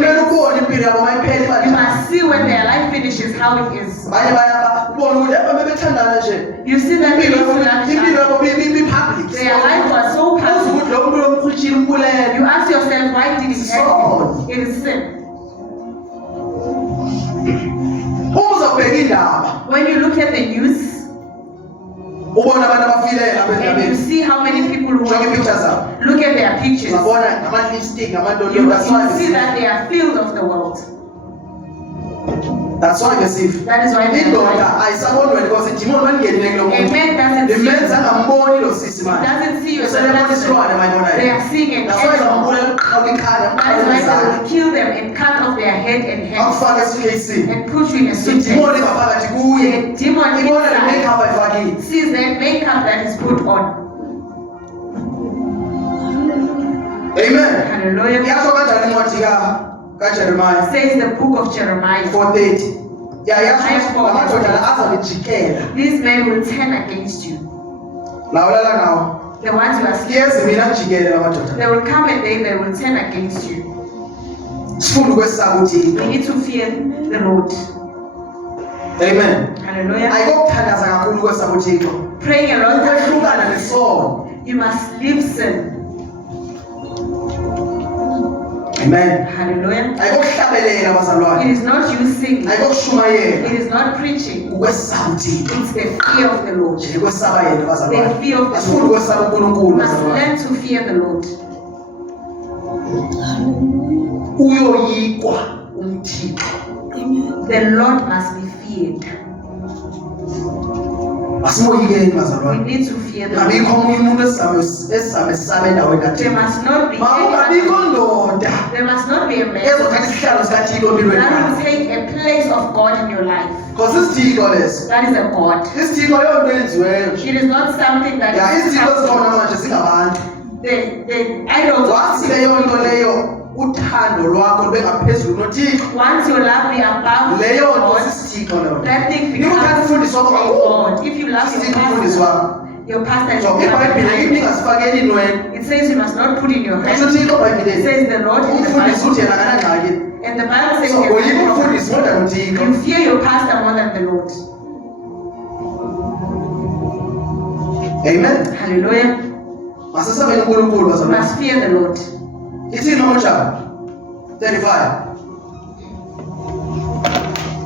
You must see when their life finishes how it is. You see that they used to love each other. Their life was so public. You ask yourself, why did it happen? It is sin. When you look at the news, and you see how many people who look at their pictures, you see that they are filled of the world. That's why you see. That is why they I someone when because the demon man getting a man doesn't see you. Doesn't see you. They are seeing it. That is why they will kill them and cut off their head and hands and put you in a suit. The demon inside sees that makeup that is put on. Amen. Hallelujah. Says the book of Jeremiah 4:30. These men will turn against you. The ones who are scared, they will come and they will turn against you. We need to fear the Lord. Amen. Hallelujah. Praying a lot. You must leave sin. Amen. Hallelujah. It is not you singing. It is not preaching. It's the fear of the Lord. The fear of the Lord. You must learn to fear the Lord. The Lord must be feared. We need to fear the Lord. There must not be a man that will take a place of God in your life. That is a God. It is not something that is the idols. Once you love me above God, that thing becomes God. If you love your pastor is it says you must not put in your hand. It says the Lord in the Bible. And the Bible says you fear your pastor more than the Lord. Amen. Hallelujah. You must fear the Lord. It's in number 35.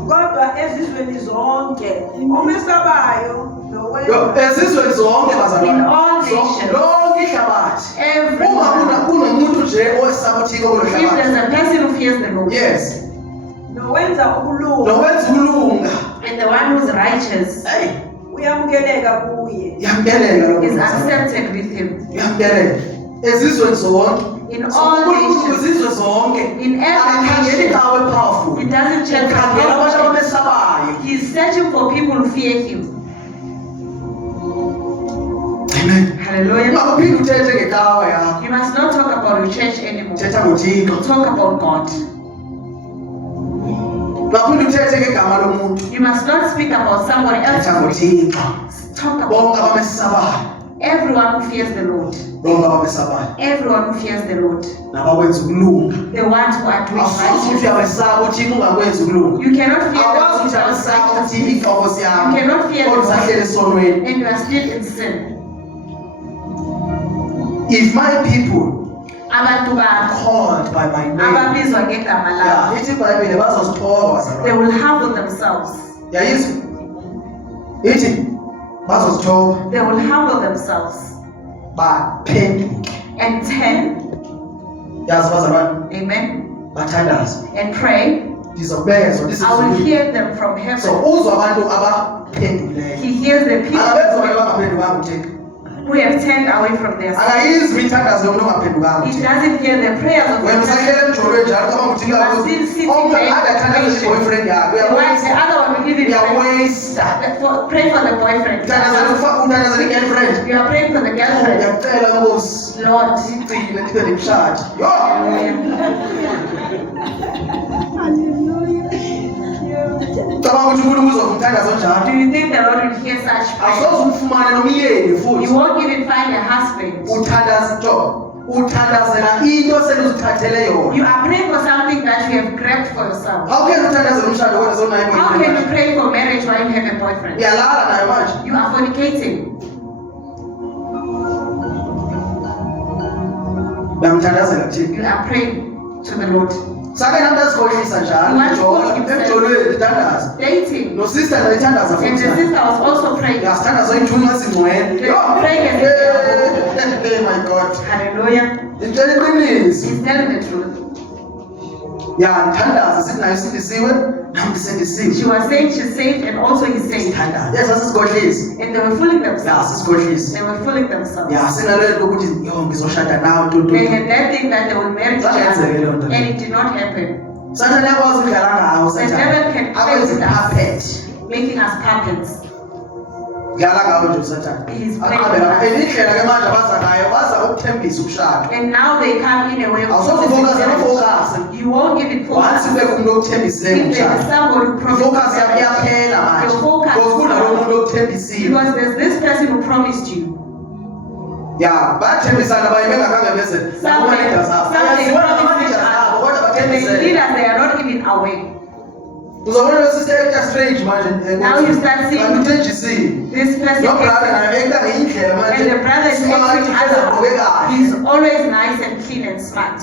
Kodwa ezizweni zonke omesabayo ezizweni zonke bazalwane in all nations, lonke ihlabathi uma kunomuntu nje osabuthika if kulohlabathi, there's a person who fears the Lord, yes, nowenza ukulunga and the one who's righteous, hey, uyamukeleka kuye, is accepted with him. Ezizweni zonke in all nations, in every nation, it doesn't change. He's searching for people who fear him. Amen. Hallelujah. You must not talk about your church anymore. Talk about God. You must not speak about somebody else. Talk about everyone who fears the Lord. Everyone who fears the Lord. The ones who are doing righteousness. You cannot fear the Lord. You cannot fear the Lord and you are still in sin. If my people are called by my name, they will humble themselves. They will humble themselves and turn, amen, and pray. I will hear them from heaven. He hears the people who have turned away from their sin. He doesn't hear the prayers of the other one will give it pray for the boyfriend. You are praying for the girlfriend. Lord. Do you think the Lord will hear such prayers? You won't even find a husband uthandazela into seluzithathele yona. You are praying for something that you have grabbed for yourself. How can uthandazela umshado kodwa sewunayo How can you boyfriend? pray for marriage while you have a boyfriend? Uyalala nayo manje. You are fornicating. Uyamthandazela Thixo. You are praying to the Lord. Sake nami ndazikhohlisa njalo. Emjolweni ithandaza. Dating. No sister ndayithandaza And the futhi. sister was also praying. Yasithandaza intuni ngazingcwele. Hey my God. Hallelujah. Intshela iqiniso. He's telling the truth. Ya nthandaza sithi nayo sindisiwe, nami sendisiwe. She was saying she's saved and also he's saved. Sithandaza. Yes, asikhohlisi. And they were fooling Ya themselves. sisikhohlisi. They were fooling themselves. Ya sinalelo ukuthi yo ngizoshada nawe tutu. They had that thing that they would marry each other. And it did not happen. Sathane yakwazi ukudlala ngawo The devil can Sathane. Akwenze play with us. puppet. Making us puppets. Dlala ngawo nje uSathane. He's playing Aqhabe with lapha. us. Indlela ke manje abaza ngayo baza ukuthembisa ukushada. And now they come in a way of Awusokufokusa. you won't even Once focus. ube umuntu okuthembisileyo If there is umshado. somebody who Focus promised yakho iyaphela manje. Your focus Because kunalo is muntu okuthembisile. because there's this person who promised you. Ya, bayathembisana baye bengakhange bese. Some they Leaders abo. Ayaziwana ama-leaders abo kodwa and the bathembisene. leaders, they are not even aware. Uzobona lo sister actor strange manje. Now you start seeing Kanti uthenjisile. This person No brother naye actor ngeyindlela manje. and the brother is Singathi acting ugqoke other. He's kahle. always nice and clean and smart.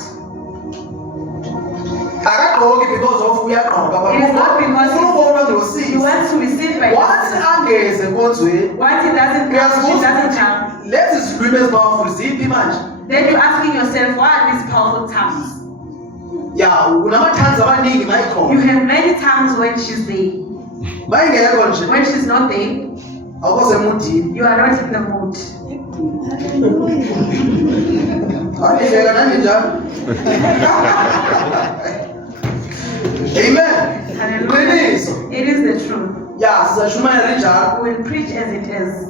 Akagqoki because of uyagqoka. It is not because Ufuna ukubona he ngosisi. wants to receive by Once angeze enkonzweni. once he doesn't come, she doesn't come. Lezi zilwimi ezipowerful ziphi manje? Then you're asking yourself, what are these powerful tongues? Ya, unama-tongues amaningi You mayikhona. have many tongues when she's there. Mayingekho nje. When she's not there, Awukho semudini. you are not in the mood. Awuhleka nani njalo. Amen. Hallelujah. Qiniso. It is the truth. Ya, sizashumayela njalo. We will preach as it is.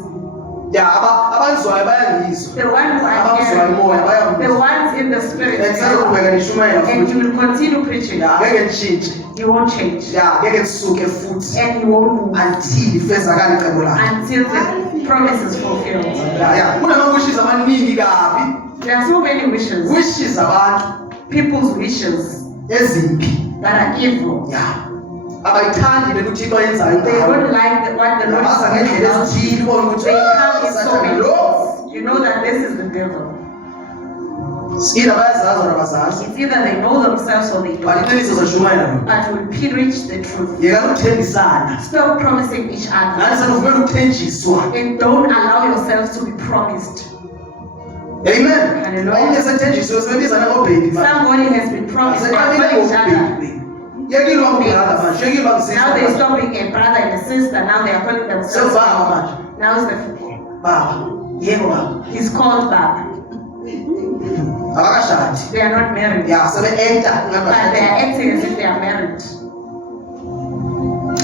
Ya, abazwayo bayangizwa. The ones who are Abazwayo here, umoya the bayangizwa. ones in the spirit, Ngisazoqhubeka nishumayela and futhi. you will continue preaching. Ya, ngeke ngishintshe. You won't change. Ya, ngeke ngisuke futhi. And you won't move Until ifezakale icebo lakhe. until the promise is fulfilled. Ya, kunama-wishes amaningi kabi. There are so many wishes, Wishes abantu people's wishes ezimbi. that are evil. Ya. Abayithandi lento uThixo ayenzayo They ngayo. don't like what the Lord Baza ngendlela is. ezithile ubone ukuthi They come in so Sathane many lo. ways. You know that this is the devil. Either bayazazi or abazazi. It's either they know themselves or they But don't. iqiniso zashumayela lo. But we'll preach the truth. Yeka ukuthembisana. Stop promising each other. Ngani sekuvela ukuthenjiswa. And don't allow yourselves to be promised. Amen. Hallelujah. Omnye sethenjiswe sebenzana ngobhebi manje. Somebody has been promised. They are Aseqalile calling each other. ngobhebi. Yekile wambrother manje. Yekile Now they're wamsisi. stopping a brother and a sister. Now they are calling themselves. Sevama manje. Now it's the Baba. Yebo baba. he's called back. Abakashadi. They are not married. Ya, sebe-actor But they ngabashadi. are acting as if they are married.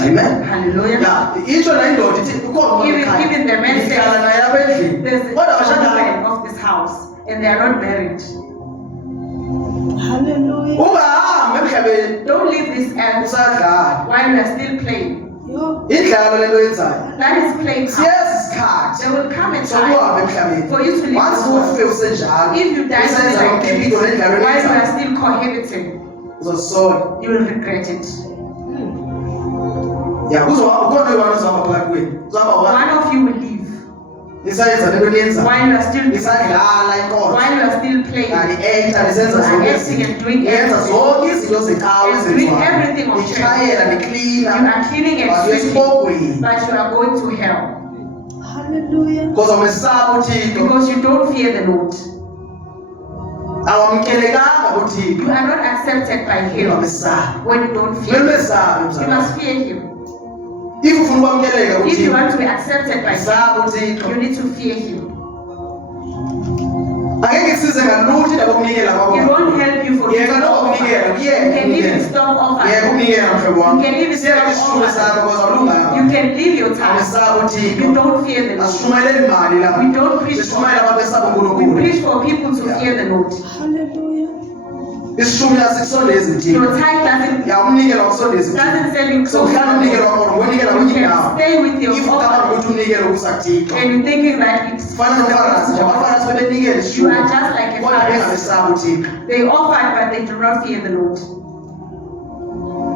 Amen. Hallelujah. Ya, itsho la indoda ithi ukhona Even the man says, Ngihlala naye apha endlini. there's a Kodwa abashadanga. woman of this house and they are not married. Hallelujah. Ungahambi emhlabeni Don't leave this earth usadlala. while you are still playing. Yo. Idlalo lento yenzayo. That is playing out. Siyazi isikhathi There will come a sokuhamba time emhlabeni. for you to leave Once this world. ufe usenjalo. If you die usenza like yonke into this, nendlalo while you are yenzayo. still cohabiting, Uzosola. you will regret it. Ya, uzohamba ukhona abantu uzohamba phakathi kwenu. Uzohamba One of you will leave nisayenza lento niyenzayo. while you are still Nisadlala inkonzo. while you are still playing. Ni-actor nisenza You are zonke acting and doing niyenza everything. zonke izinto zecawe And doing everything ezenziwayo. of church. Nitshayela You niklina. are cleaning and But sweeping, esibhongweni. but you are going to hell Hallelujah. Because awumesaba uThixo. because you don't fear the Lord. Awamkelekanga kuThixo. You are not accepted by Him Ungamesaba. when you don't fear Kumele Him. mesabe You mzala. must fear Him. If ufuna ukwamukeleka If you kuThixo, want to be accepted by Him, mesaba uThixo. you need to fear Him. Angeke kusize ngalutho indaba yokunikela He kwakho. won't help you for Yeka noma ukunikela, You kuyeke can even ukunikela. stop offering. Yeka ukunikela mhlobo wami. You can even Siyeke stop isihlume sakho because awulunganga. You can leave your time. Awumesaba You uThixo. don't fear the Lord. Asishumayeleni imali la. We don't preach for Sishumayela abantu esaba We uNkulunkulu. preach for people to fear the Lord. Hallelujah. Isishumi asikusondezi Thixo. Your time doesn't Ya umnikelo awukusondezi. send you So close. uhlala umnikelo wakho ngonikela You kwenye can indawo. stay with your If ucabanga offering ukuthi umnikelo kusathixo. and you're thinking that it's Fana noFarasi nje, abaFarasi bebenikela you isishumi. are just like a kodwa bengabesabi uThixo. They offered, but they do not fear the Lord.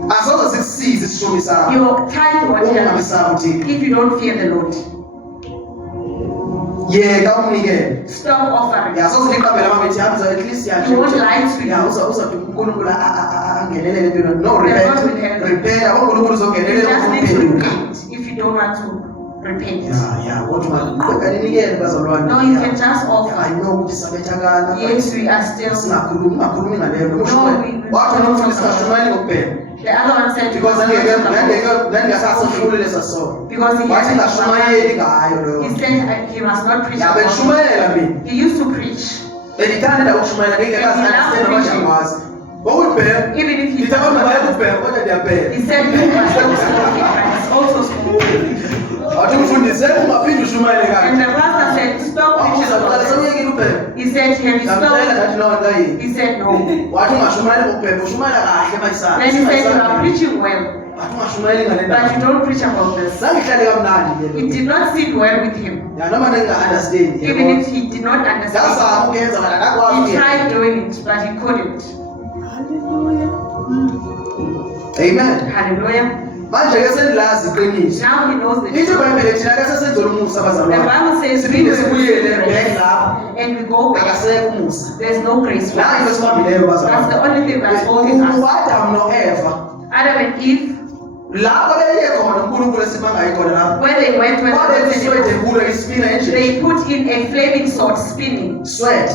Asoze sikusize isishumi sakho Your tithe will help ungabesabi uThixo. if you don't fear the Lord. Yeka umnikele. Stop offering. Yasoze liqabela amabethi hamza at least You won't lie to ya you. uza uNkulunkulu angenelele empilweni. No, The Lord will repent. help. Repent. uNkulunkulu uzongenelela You just need to ukuphenduka. repent if you don't want to repent. Ya kodwa kaninikele bazalwane. No, you can just offer. I know ukuthi sabethakala. Yes, we are still. Singakhulumi ngaleyo. No, we- Wathi nomfundisi kashumayeli ngokuphela. The other one said Because ngangekasafuni lesasono. because he Wathi had ngashumayeli ngayo leyo. he said he must not preach. Ya about it. beshumayela mina. He used to preach. Bengithanda ukushumayela ngingekazi understand noma ngiyakwazi. Ngokubheka Even if he ngithi abantu bayakubheka kodwa ndiyabheka. he said you must not smoke it, but it's also smoking. Wathi umfundisi ungaphindi ushumayele And kanje. the pastor said, stop preaching Wabuza about uqala it. sewuyekile ubheka. He said, have you Ngamtshela stopped? ngathi no ngayini. He said, no. Wathi ungashumayeli ngokubheka ushumayela kahle mayisana. Then he said, you are preaching well, Wathi ungashumayeli ngale but ndaba. you don't preach about this. Zangihlale kamnandi It nje. did not sit well with him. Ya noma nginga-understand. Even if he did not understand. Ngazama ukuyenza kodwa akakwazi He ukuyenza. tried doing it, but he couldn't. Hallelujah. Amen. Hallelujah. Manje ke sendilazi iqiniso. Now he knows the Lithi truth. iBhayibheli thina ke sesenzela umusa The abazalwane. Bible says we Siphinde will sibuyele receive back grace, lapho. and we go back. Akasekho umusa. There's no grace for La into us. esibambileyo That's the bazalwane. only thing that's holding us. uAdam noEva Adam and Eve, lapho beye khona uNkulunkulu esimanga yikhona lapho. where they went, when Babethi swede kulo isipina enje. they put in a flaming sword spinning. Swede.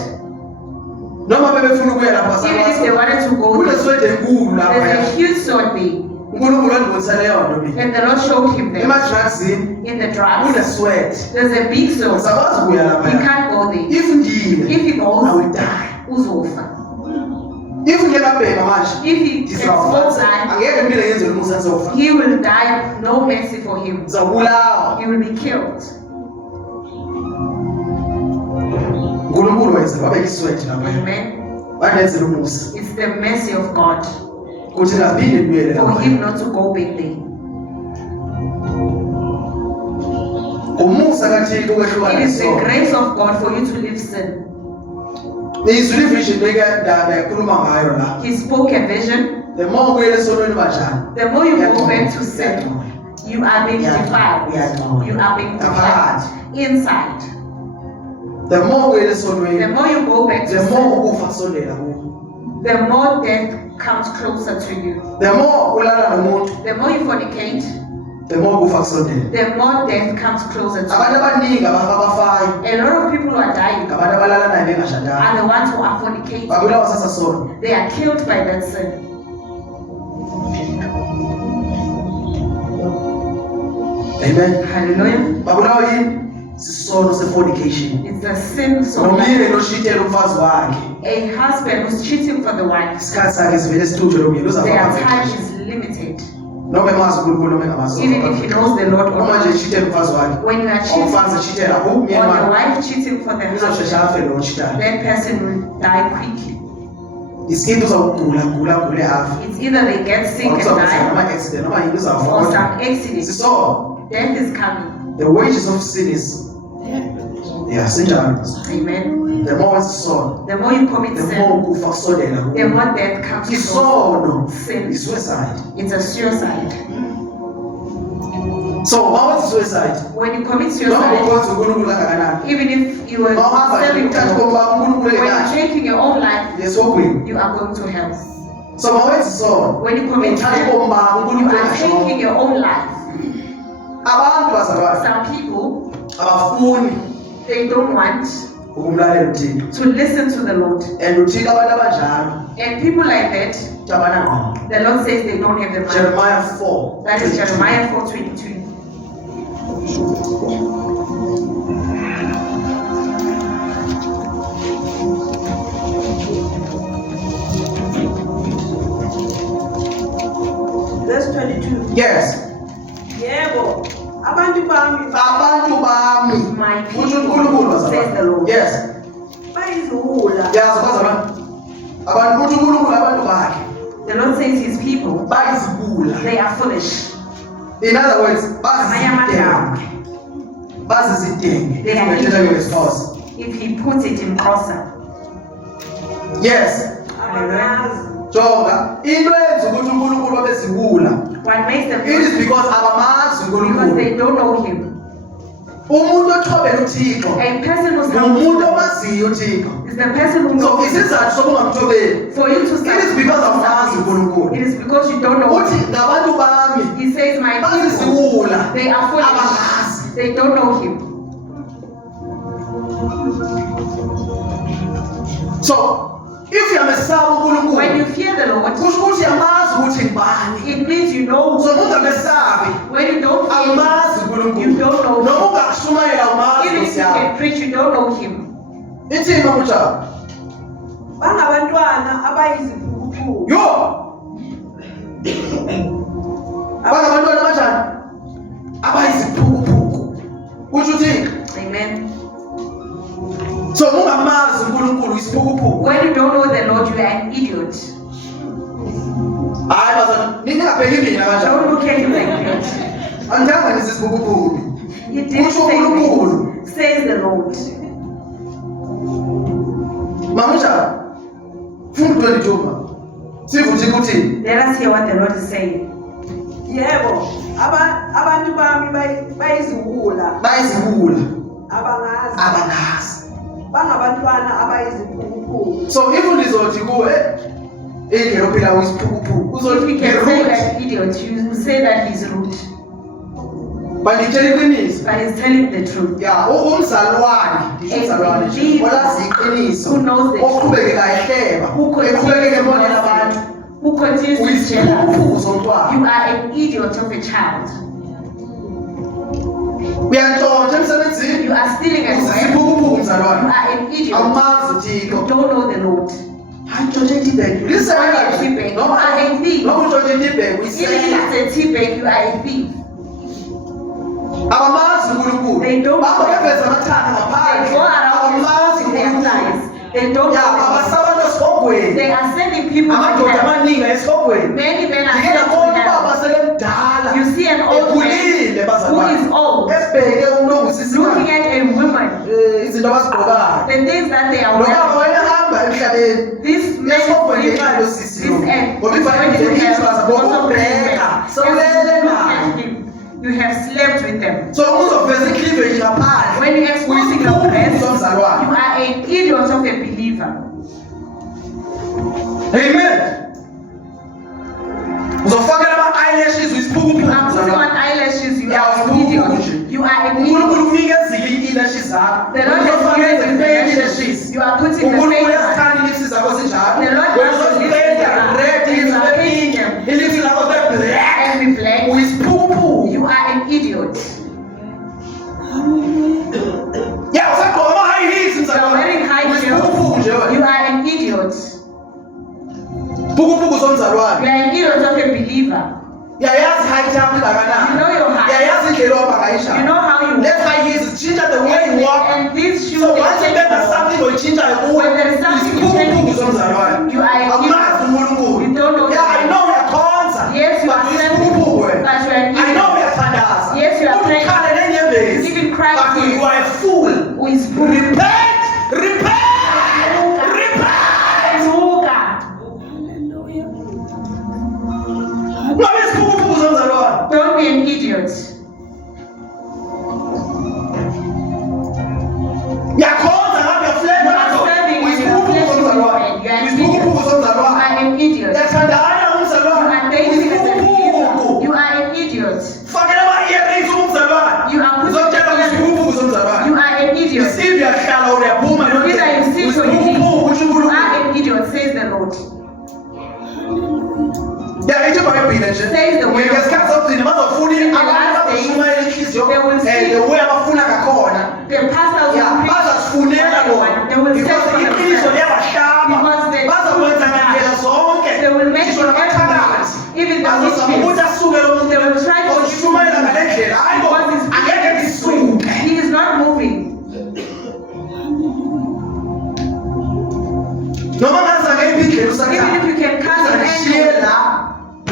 Noma bebefuna ukuya lapha Even if they sakwazi. wanted to go Kule there, swede enkulu lapha. there's a huge sword there. uNkulunkulu wandibonisa leyo nto mina. And the Lord showed him there. Ema-drugsini In the kune drugs, swede. there's a big sword. Usakwazi ukuya lapha. He can't go there. If ngile If he goes, I will die. uzofa. If ngeke babheka manje If he gets ngizawufa. time, Angeke impilo yenze umusa ngizofa. he will die. No mercy for him. Ngizawubulawa. He will be killed. uNkulunkulu wenza babeka iswede lapha. Amen. Bandenzela umusa. It's the mercy of God Kuthi ngaphinde ngibuyele for lapha. him not to go back there. Umusa kaThixo ukwehlukana It is the nesono. grace of God for you to leave sin. Izwi livision beke ndakhuluma ngayo la. He spoke a vision. The more uyele esonweni banjani. The more you go back to sin, you are being defiled. You are being defiled inside. The more uyele The esonweni, more you go back to the more sin, ukufa kusondela kuwe. the more death comes closer to you. The more ulala nomuntu, The more you fornicate, the more ukufa kusondela. the more death comes closer to Abantu abaningi abafayo you. A lot of people who are dying ngabantu abalala naye bengashadanga. are the ones who are fornicating. Babulawa sasa sono. They are killed by that sin. Amen. Hallelujah. Babulawa yini? Sisono se-fornication. It's the sin. So Nomyeni noshithela umfazi wakhe. a husband who's cheating for the wife, Isikhathi sakhe sivele sithunjwe lo myeni their uzafaka time phezulu. is limited. Noma emazi uNkulunkulu noma engamazi. Even if he knows the Lord or Uma nje not. eshithela umfazi wakhe. When you are cheating, Umfazi or eshithela umyeni the wakhe. wife cheating for the husband, Uzoshesha afe lo oshithana. that person will die quickly. Isikindi uzawugula agule afe. It's either they get sick and Uzawuza die, noma accident noma yini or uzawufa. some accident. Sisono. Death is coming. The wages of sin is sinjalo. Amen. The more isisono, The more you commit the more sin, ukufa kusondela the kuwe. more death comes closer. Isono Sin. is-suicide. It's a suicide. So mawuthi suicide, When you commit noma suicide, ukwenza uNkulunkulu kangakanani. even if you are Mawuhamba nje serving uthathe God, kombaba uNkulunkulu when you're ekahle. taking your own life, Lesogwini. you are going to hell. So mawenza isono, When you commit uthathe sin, kombaba you uNkulunkulu are ekahle. taking your own life. Abantu bazalwane Some people, abafuni they don't want ukumlalela uThixo. to listen to the Lord. And uThixo abantu abanjalo And people like that, tabana ngqondo. the Lord says they don't have the mind. Jeremiah 4. That is Jeremiah 4:22. Verse 22. Yes. Yebo, abantu bami Abantu bami. My Uthi uNkulunkulu people, says the bazalwane. Lord. Yes. bayiziwula. Yazi bazalwane. Abantu uthi uNkulunkulu abantu bakhe The Lord says his people, bayizibula. they are foolish. In other words, Bayamagama. bazizidenge. They are Ngithetha idiots. ngeSixhosa. If he puts it in Xhosa, Yes. Abangazi. Jonga, into eyenza ukuthi uNkulunkulu babeziwula. What makes them It is because abamazi because uNkulunkulu. they don't know him. Umuntu othobela uThixo. A person who's Umuntu humble omaziyo uThixo. is the person who So knows him. isizathu sokungamthobeli. For you to It is because awumazi uNkulunkulu. it is because you don't know Uthi him. ngabantu bami He says, my people, baziziwula. they are foolish. Abamazi. They don't know him. So if uyamesaba uNkulunkulu, When you fear the Lord, kusho ukuthi uyamazi ukuthi ngibani. it means you know. So ungamesabi. When you don't fear, Awumazi uNkulunkulu. you don't know him. Noma ungashumayela awumazi Even if Nkosi you yami. can preach, you don't know him. Ithini makutsha? Bangabantwana abayiziphukuphuku. Yo! Bangabantwana abanjani? Abayiziphukuphuku. Utsho uthini? Amen. So ungamazi uNkulunkulu isiphukuphuku. When you don't know the Lord, you are an idiot. Hayi bazana, ningabheki mina Don't kanjani? look at him like that. Angithanga nisiphukuphuku. He didn't Utsho say uNkulunkulu. that. Says the Lord. Mamutsha. Funda 22 ma. Sivuthi kuthini? Let us hear what the Lord is saying. Yebo, abantu bami bayiziwula. Bayiziwula. Abangazi. Abangazi. Bangabantwana abayiziphukuphuku. So if ulizothi kuwe indlela ophila uyisiphukuphuku If uzothi we can say rude. that idiot, you will say that he's rude. Banditshela iqiniso. But he's telling the truth. Ya umzalwane, ngisho umzalwane nje. Olazi iqiniso. Who knows the truth. Oqhubekeka ehleba. Who Eqhubekeka continues to ebonela abantu. listen. Who continues to Uyisiphukuphuku jealous. somntwana. You are an idiot of a child. Uyantshontsha emsebenzini. You are stealing at work. Uyisiphukuphuku You mzalwane. are an idiot. Awumazi You uThixo. don't know the Lord. Ayitshontshe itibheki. Liseka Itibheki. noma You are a thief. noma utshontshe itibheki Even uyiseka. if it's a tea bag, you are a thief. Abamazi uNkulunkulu. They don't- Baba beveza amathanda They ngaphandle. go around Abamazi with their uNkulunkulu. lies. They don't Ya know. abasabantu esihogweni. They are sending people to Amadoda hell. amaningi esihogweni. Many men are Ngike sent to ngabona ubaba hell. selemdala. You see an old man Ekhulile who bazalwane. is old, Esibheke umuntu ongusisi looking wakhe. at a woman, Izinto abazigqokayo. the things that they are Lo baba wearing. wayehamba emhlabeni. This man Esihogweni is ngenxa yosisi lo. this end. Ngoba iBhayibheli lithi ngokubheka sewulele naye. You have slept with them. So uzoveza icleavage ngaphandle. When you expose your Uyisiphukuphuku breast, you somzalwane. are an idiot of a believer. Amen. Uzofakela ama-eyelashes uyisiphukuphuku I'm putting mzalwane. on eyelashes, you Yeah, are an usiphukuphuku idiot. nje. You are an uNkulunkulu idiot. unikezile ii-eyelashes zakho. The Lord has Uzofakela given you fake the eyelashes. lashes. You are putting the uNkulunkulu fake ones. uyazithanda ilips zakho zinjalo. The Lord Wena has uzozipenda given you red, the ilips You are zibe painting pink, them. ilips zakho zibe black. Every black. Uyisiphukuphuku. You are an idiot. Ya usagqoka ama-high heels You are mzalwane. wearing high Uyisiphukuphuku nje heels. wena. You are an idiot. Phukuphuku somzalwane. You are an idiot of a believer. Yayazi height yakho You ingakanani. know your height. Yayazi indlela ohamba ngayishaya. You know how you Let walk. high heels change the way you walk. And these shoes So they once you change get your walk. something oyitshintshayo kuwe, When there is something you isiphukuphuku change, somzalwane. you are an Awumazi idiot. uNkulunkulu. You don't know Yeah, I him. know uyakhonza. Yes, you but are uyisiphukuphuku wena. but you are an I know idiot. uyathandaza. Yes, you are praying. Ukhale nenyembezi. Even cry But tears. you are a fool. Who is poor. Repent! Repent! Repent! Luka. Ngabe isiphukuphuku somzalwane. Don't be an idiot. Yakhonza ngabe uyafleka You are ngazo. serving Uyisiphukuphuku and you are somzalwane. flirting. You are an Uyisiphukuphuku You somzalwane. are an idiot. Uyathandana You umzalwane. are dating as a believer. Uyisiphukuphuku. You are an idiot. Fakela ama-earrings umzalwane. You are putting Uzotshela uyisiphukuphuku somzalwane. You are an idiot. Isibi uyahlala uyaphuma Either you sit or you uyisiphukuphuku leave. utsho You uNkulunkulu. are an idiot, says the Lord. Ya ithi iBhayibheli nje. Says the word of Ngesikhathi sokugcina bazofuna In the abantu last days, abazoshumayela inhliziyo they will see- the way abafuna ngakhona. The pastors Ya will preach. bazasifunela bona. They will Because say for iqiniso themselves. liyabahlaba. Because they- Bazakwenza ngandlela zonke. They will make Ngisho it nabathakathi. even the Bazozama ukuthi witches. asuke lo muntu They will try to oshumayela ngale ndlela. Hayi bo, Because he's angeke ngisuke. He is not moving. Noma ngaze ngayiphi indlela Even usathana. if you can cast an Uzangishiye angel, la.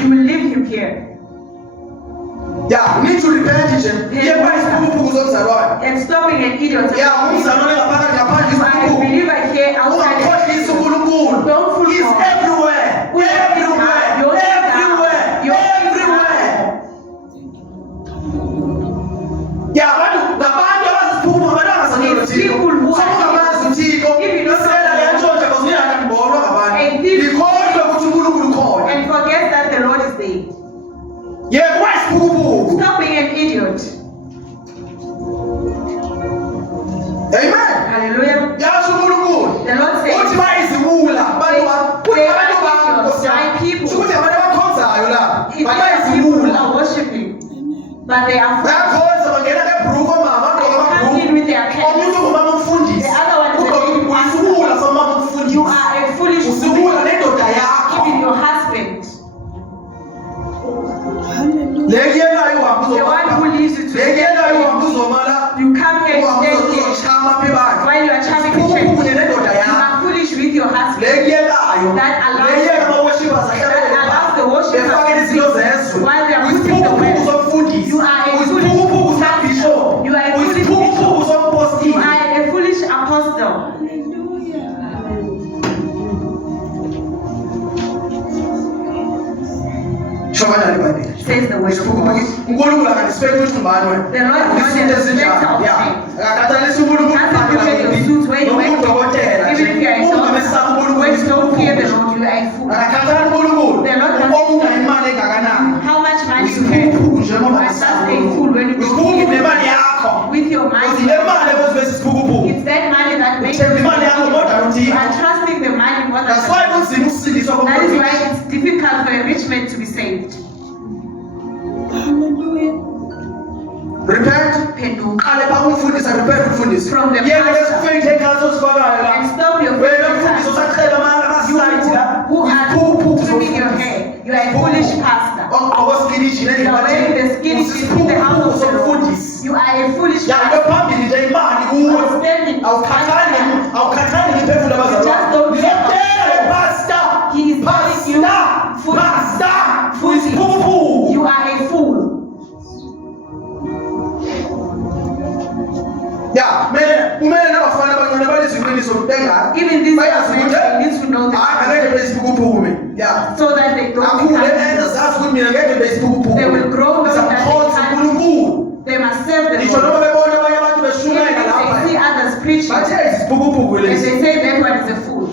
you will leave him here. Ya, need to repent nje. Yeba isiphukuphuku somzalwane. And stopping an idiot. Ya, umzalwane ngaphakathi ngaphandle You are a isiphukuphuku. believer here outside. Ungakhohlisi uNkulunkulu. but they are foolish. bayakhonza bangena ngebhruku omama They bagqoka come amabhruku in with their omunye clothes. ungumama umfundisi The other one is a ugqoka lady pastor. usibula somama You umfundisi are a foolish usibula woman, nendoda yakho even your husband. lekuyelayo uhamba The one who leads you to lekuyelayo uhamba uzomala you come here to stay here uzoshama apha ebandla while you are charming the church. uphuphe nendoda You yakho are foolish with your husband. lekuyelayo That allows- lekuyela ama-worshippers That allows the worshipers befake izinto zezwe while they are putting the usiphukuphuku word. somfundisi You are a usiphukuphuku foolish sabishop You are a foolish usiphukuphuku You sompostile are a foolish apostle. sho kanjani ibhayibheli Says the word of God. unkulunkulu akandisipeki ukuthi ungubani wena The Lord is not izinto a respecter of ezinjalo men. akakhathalisi unkulunkulu Doesn't look at your suits where you noma went to. ungudokotela Even if you are a ungamesaba doctor, unkulunkulu when you don't fear the Lord, you are a fool. akakhathali unkulunkulu The Lord doesn't- omunga imali engakanani How much money you usiphukuphuku nje have, ngoba you are just a fool when you don't usiphukuphuku fear nemali yakho with your Because mind. le mali ekwenziwe sisiphukuphuku It's that money that makes uthemba imali yakho more than you uThixo are trusting the money more than that's why kunzima ukusindiswa That is komuntu why it's difficult for a rich man to be saved. repent Penduka. qale bakumfundisa repent umfundisi From the yeke pastor. lesifake ekhasi osifakayo la And stop your wena mfundisi faith. usaqhela You amasayithi la who are isiphukuphuku trimming your hair. You are a foolish pastor. ogqoka osikilishi You are wearing the skin in the house of the Lord. somfundisi You are a foolish yalo pastor. phambili nje imali kuwe Outstanding. awukhathali ngiphefula Just abazalwane don't ngizokutshela le pastor He is telling you foolish. pastor Foolish. isiphukuphuku You are a fool. ya kumele nabafana abancane baleziqiniso bengani Even this bayazi person ukuthi needs to know hayi this angeke besiphukuphuku mina ya so that they don't kakhulu become. zazi ukuthi mina ngeke besiphukuphuku They will grow knowing that they ngizamkhonza can't- unkulunkulu They must serve the ngisho Lord. noma bebona abanye abantu Even beshumeka if lapha they see others preaching, bathe isiphukuphuku and lesi they say that one is a fool.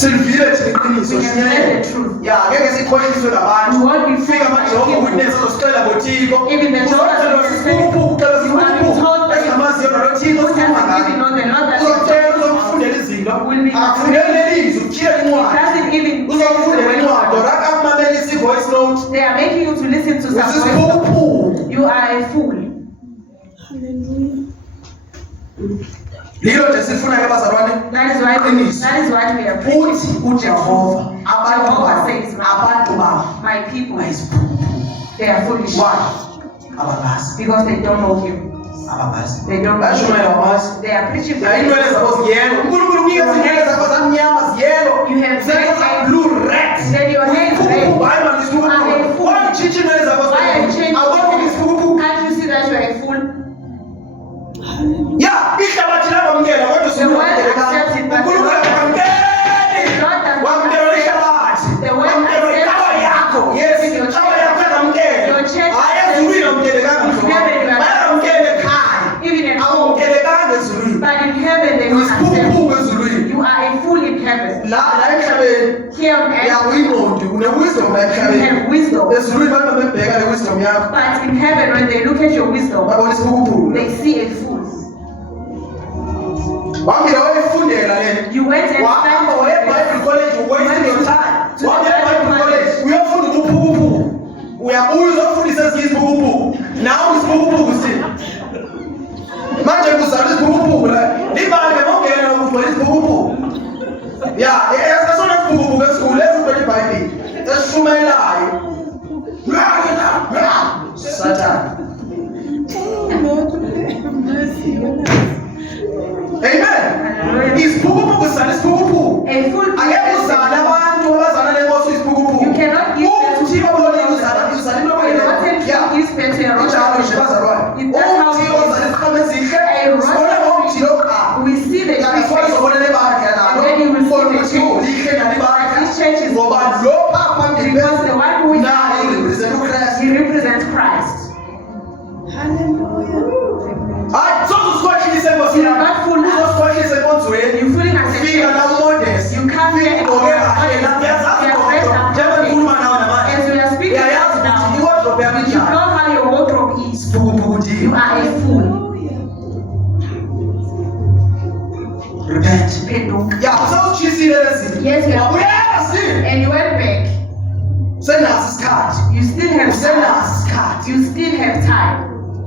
silivile thina iqiniso We can say the truth. ya ngeke sikhohliswe We ngabantu won't be fika fooled by amajehova people. witness azosicela ngothiko Even the Jehovah's uzocela Witnesses, isiphukuphuku cela you are told isiphukuphuku by esingamaziyo nalothiko Who sikhuluma doesn't even ngayo know the Lord that uzokutshela uzokufundela izinto Will be- akufundeli lelizwi ukhiyela He incwadi doesn't even uzokufundela incwadi or akumamela isi-voice note They are making you to listen to some voice. usisiphukuphuku You are a fool. yilo nje sifuna-ke abazalwane That is why we are preaching. uthi ujehova abantu Jehovah babo says, abantu babo My people, bayisiphukuphuku they are foolish why abamazi because they don't know Him. abamazi They don't know Him. bayashumayela abamazi They are preaching for inwele you. zabo ziyelo unkulunkulu unika izinwele zakho zamnyama ziyelo You have red blue red Then your hair is red. Usiphukuphuku, hayi mani isiphukuphuku why utshintsha inwele zakho Why are you changing? awuboni isiphukuphuku Can't you see that you are a fool? ya ihlabathi lakwamukela kodwa The world accepts it, but unkulunkulu akamukeli God does not wamukela accept. ihlabathi The world wamukela accepts ikawa yakho yes Even your ikawa church. yakho akamukela Your church hayi accepts ezulwini amukelekanga In heaven you are- bayakamukela ekhaya Even at home. awamukelekanga ezulwini But in heaven they don't accept. uyisiphukuphuku ezulwini You are a fool in heaven. la emhlabeni Here on earth, uyingqondi une-wisdom la you emhlabeni have wisdom. ezulwini abantu bebheka le wisdom yakho But in heaven, when they look at your wisdom, babona isiphukuphuku they see a fool. wambila wayifundela le You went and wahamba waye ebible college uwaste your time wahamba ebible college uyofunda ubuphukuphuku uyabuya uzofundisa ezinye isiphukuphuku nawe isiphukuphuku sini manje kuzala isiphukuphuku la libambe mongena ukugcwela isiphukuphuku ya esona isiphukuphuku esikhulu esifela ibhayibheli esishumayelayo sathane amen isiphukuphuku sizala isiphukuphuku a fool angeke uzale abantu abazana nenkosi isiphukuphuku You cannot give them to umthi people. obone uzala into a rotten tree ya gives birth to a rotten injalo nje tree. bazalwane If that's how umthi it is. ozala iziqhamo ezihle A rotten sibona ngomthi lokuqala We see the kanti tree. futhi uzobona nebandla nalo And then you will see ubone the ukuthi church. lihle nalo ibandla This church is ngoba lo papa phambili because the one who is naye urepresent uKristu he represents Christ. hayi sozusikhohlisa enkosini You are not fool us. uzosikhohlisa enkonzweni You fooling us fika la umodesi You come here and ugqoke you kahle la uyazazi are kodwa dressed up njengoba ngikhuluma nawe as namanje we are speaking uyayazi now. ukuthi iwardrobe yami You injani know how your wardrobe is. isiphukuphuku You ndini are a fool. repent Penduka. ya usawutshisile lezi Yes, you are. wabuyazi And you went back. Usenaso isikhathi. You still have Usenaso time. isikhathi. You still have time.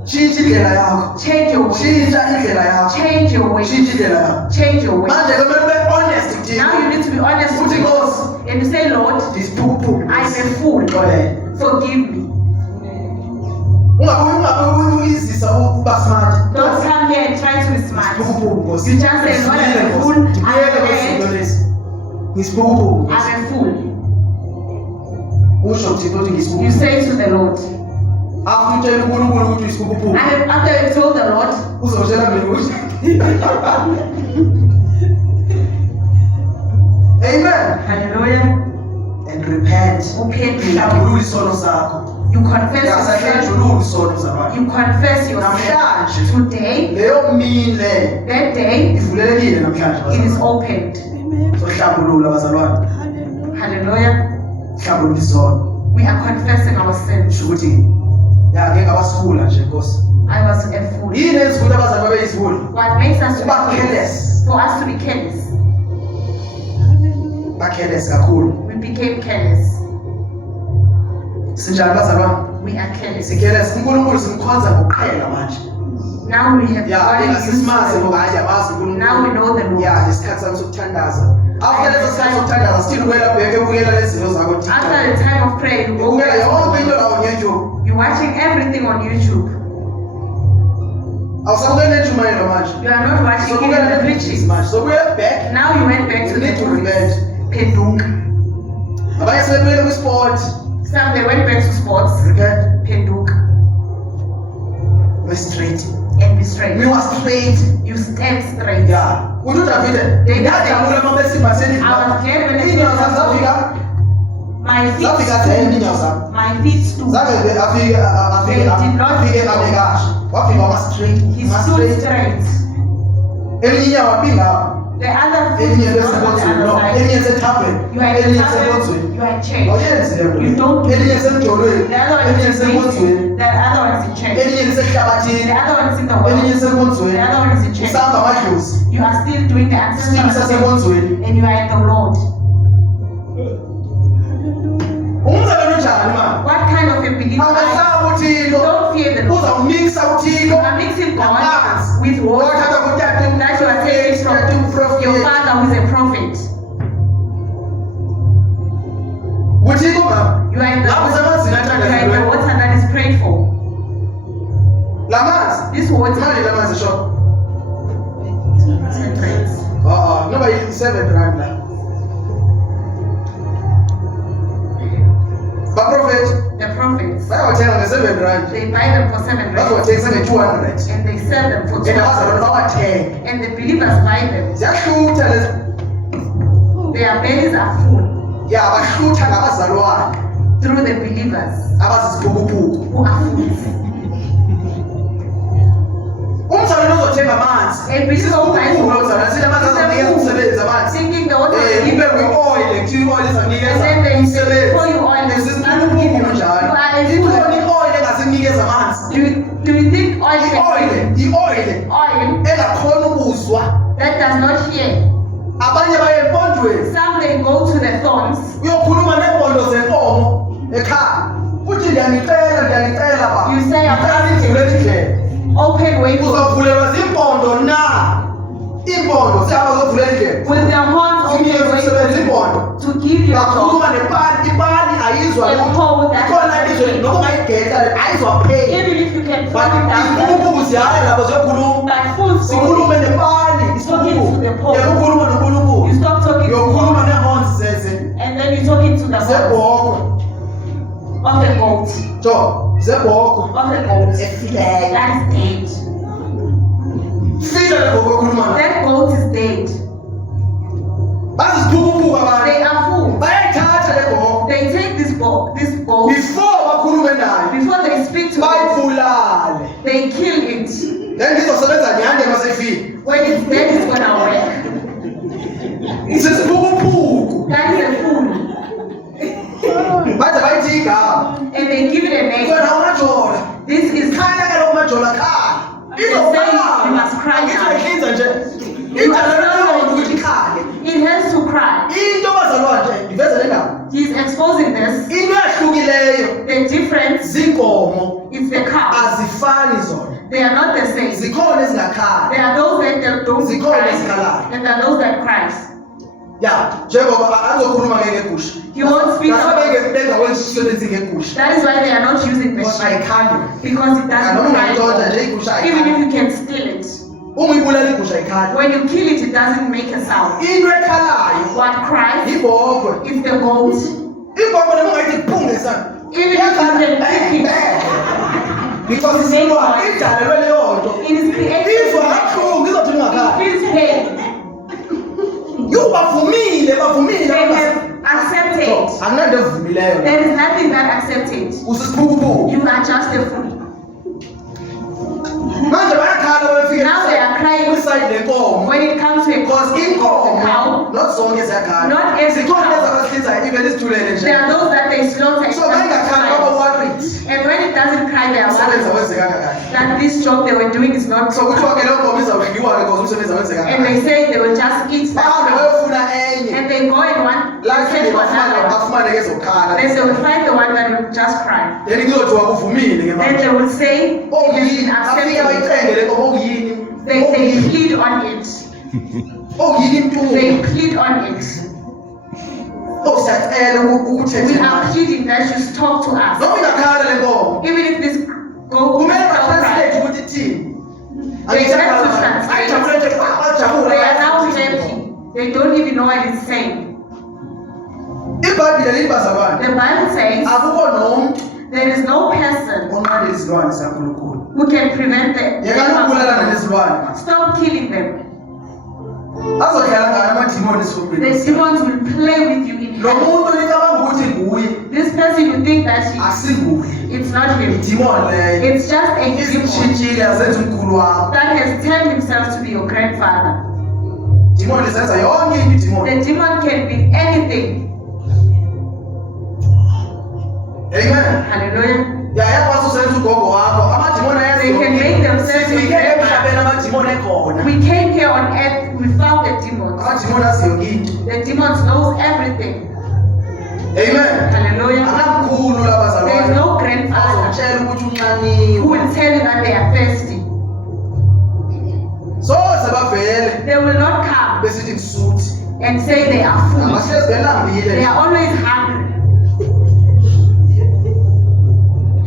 Tshintsha indlela yakho. Change your way. Tshintsha indlela yakho. Change your way. Tshintsha indlela yakho. Change your way. Manje kumele ube honest kuThixo. Now you need to be honest with Uthi God. Nkosi, And you say, Lord, ngisiphukuphuku. I'm a fool. Xolele. Forgive me. Ungabuyi uyizisa uba smart. Don't come here and try to be smart. Ngisiphukuphuku Nkosi. You just say, Lord, I'm a fool. Ngisiphukuphuku. I'm a fool. Usho kuThixo uthi You ngisiphukuphuku. say to the Lord. After utshela uNkulunkulu ukuthi uyisiphukuphuku. After you've told the Lord, Uzotshela mina ukuthi. Amen. hallelujah, And repent. uphendule. Hlambulula isono sakho. You confess yourself. Yasahlambulula isono zabantu. You confess yourself. Namhlanje Today, leyo mini le that day, ivulelekile namhlanje. it is opened. So hlambulula bazalwane. Hallelujah. Hlambulula isono. We are confessing our sins. Sho ukuthi ngeke ngabasifula nje Nkosi. I was a fool. Yini ezifuna abazali babe yisifula? What makes us to Uba be careless. for us to be careless? Ba careless kakhulu. We became careless. Sinjani bazalwane? We are careless. Sicareless. uNkulunkulu simkhonza ngokuqhela manje. Now we have Yeah, gotten asisimazi used to ngoba it. hayi yabazi uNkulunkulu. Now we know the Lord. Yeah, lesikhathi sami sokuthandaza. After leso sikhathi sokuthandaza still ubuyela bheke ubukela lezi zinto zakho TikTok. After the time of prayer, you go Ubukela yonke into back. lawo ngeYouTube. You're watching everything on YouTube. Awusabukela intshumayelo manje. You are not watching Sobukela even the Netflix preaching. manje. So buye back. Now you went back to You the need to movies. repent. Penduka. Abanye sebebuyela kwisport. Some they went back to sports. Repent. Penduka. Be straight. And be straight. We were straight. You stand straight. Yeah. Uthi Davide. David Ngajabula said, uma besimba I sendlini. was glad when the Inyawo zami zafika. my Zafika feet 10 stood. inyawo zami. My feet stood. Zabe afike kahle. Wafika wama straight. He Wama stood straight. straight. Elinye inyawo waphinga. The other foot Elinye is not on the besekonzweni. other No, side. elinye sethabeni. You are in Elinye the table, sekonzweni. you are in church. Awuyenzi leyo You nto. don't do Elinye it. semjolweni. The other one Elinye is in sekonzweni. meeting. The other one is in church. Elinye lisehlabathini. The other one is in the world. Elinye sekonzweni. The other one is in church. Usamba amadlozi. You are still doing the Still ancestral thing, usasekonzweni. and you are in the Lord. Umzalwane unjani manje? What kind of a believer are Awusabi uThixo. you? Don't fear the Lord. Uzawumikisa You uThixo. are mixing God Namanzi. with water Wathatha kutata that you are taking from your father who is a prophet. uThixo mama. You are in the Lapho semanzini you are in the athandazilwe. water that is prayed for. Lamanzi. This water Imali lamanzi shop. separates. Noba yi-7 rand la. Baprofethi The prophets, bayawathenga nge-7 rand. they buy them for 7 rand Bazowathengisa nge-200. and they sell them for And 12. abazalwane bawathenge. And the believers buy them. Ziyahlutha lezi. Their bellies are full Ya bahlutha ngabazalwane through the believers abazisiphukuphuku. who are fools. Umzalwane uzothenga amanzi. A believer who buys Isiphukuphuku water umzalwane. Sithi amanzi azokunikeza is a umsebenzi fool, amanzi. thinking the water Ube will give you. kwi-oil, kuthiwa i-oil izakunikeza And then they say, umsebenzi. pour you oil and Isiphukuphuku you njalo. are a Ikhona fool. i-oil engasinikeza amanzi. Do you think oil can I-oil oil engakhona ukuzwa. that does not hear? Abanye baye empondweni. Some they go to the thorns Uyokhuluma neempondo zenkomo ekhaya. Uthi ndiyanicela baba. You say, I'm Ngicela nivulele indlela. open way for Uzavulelwa ziimpondo na. Iimpondo sihamba zovulela indlela. with their horns Unikeze open way umsebenzi iimpondo. to give your job Bakhuluma nepali, ipali ayizwa a lutho. pole that Ikhona ilizwe noma ungayigeta ayizwa pain. even if you can But fall it down isiphukuphuku ziyaya lapho ziyokhuluma. but fools Sikhulume nepali, Talking to the Pope. Yakukhuluma noNkulunkulu. you stop talking to Uyokhuluma God nehorns zeze. and then you're talking to the horns Zebhoko. of the goat Zebhoko. efileyo that is dead. Fika lebhoko okhuluma nayo. That goat is dead. Bazisiphukuphuku abantu. They are fools. Bayayithatha lebhoko. They take this goat Before bakhulume nayo. before they speak to it, Bayibulale. they kill it. Then ngizosebenza nyande masefika. When it's dead, it's gonna work. Sisiphukuphuku. That is a fool. Bathi bayithi igama. And they give it a name. Wena umajola. This is Khaya kaloku umajola khaya. You must cry now. Ngizokwenza nje. Indlela ukuthi ikhale. it has to cry. Into bazalwane nje iveza le ndaba. He's exposing this. Into saved. zikhona ezingakhali. There are those that don't Zikhona cry, ezikhalayo. and there are those that cry. Ya, njengoba azokhuluma ngegusha. He won't speak Naxa about- bengawenzi umsebenzi ngegusha. That is why they are not using the Because sheep, ayikhali. because it Noma doesn't cry. ungayitshontsha nje igusha Even if ayikhali. you can steal it, Uma uyibulala igusha ayikhali. when you kill it, it doesn't make a sound. Into ekhalayo What cries ibhokwe. is the goat. Ibhokwe noma ungayithi phung ngesandla. Even if you can kick it, Because isilwa idalelwe leyo nto. it is created. Izwa kabuhlungu izothi It ungakhali. feels pain. Bavumile. They have accepted. Akunanto evumileyo. There is nothing that accepted. Usisiphukuphuku. You are just a fool. Manje bayakhala befike Now they are crying kwiside lenkomo. when it comes to a Because cow. inkomo not zonke ziyakhala. Not every Zikhona cow. ezabasihlinzayo even isithulele There nje. are those that they slaughter. So bengakhali baba worried. And when it doesn't cry, they are Umsebenzi worried awenzekanga kahle. that this job they were doing is not So so kuthiwa ke leyo nkomo izawudliwa because umsebenzi awenzekanga and they kahle. say they will just eat Bahambe that bayofuna enye. and they go and want La they search for bafumane another one. bafumane ke ezokhala. Then they will find the one that will just cry. Then kuzothiwa kuvumile ke Then manje. they will say Oh it has yini? been Afike accepted. bayithenge le nkomo okuyini? They plead on it. Okuyini intulo? They plead on it. Siyacela We ukuthethe. are pleading that you stop to us. Noma ingakhala le nkomo. Even if this goat Kumele don't ba-translate cry, ukuthi ithini. They have to translate. Ayijabule nje bajabule. they are now happy. They don't even know what it's saying. iBhayibheli libaza abantu. The Bible says Akukho nomuntu there is no person onqanda izilwane zikaNkulunkulu. who can prevent the Yekani ukubulalana nezilwane. Stop killing them. Azodlala ngayo amadimoni esifubeni. The demons will play with you in Lo hell. muntu nicabanga ukuthi nguye, This person you think that asinguye. it's not him. Idimoni leyo. It's just a demon Izimshintshile azenza umkhulu wakho. that has turned himself to be your grandfather. Idimoni lizenza yonke into idimoni. The demon can be anything. Amen. Hallelujah. Yakwazi usenza ugogo wakho. Amadimoni They can make themselves Sifike emhlabeni amadimoni ekhona. We came here on earth, we found the demons. Amadimoni azi yonke into. The demons knows everything. Amen. Hallelujah. Akamkhulu There is labazalwane. no grandfather Azotshela ukuthi who unxaniwe. will tell you that they are thirsty. Soze bavele They will not come besithi kusuthi. and say they are full. Abahlezi They belambile. are always hungry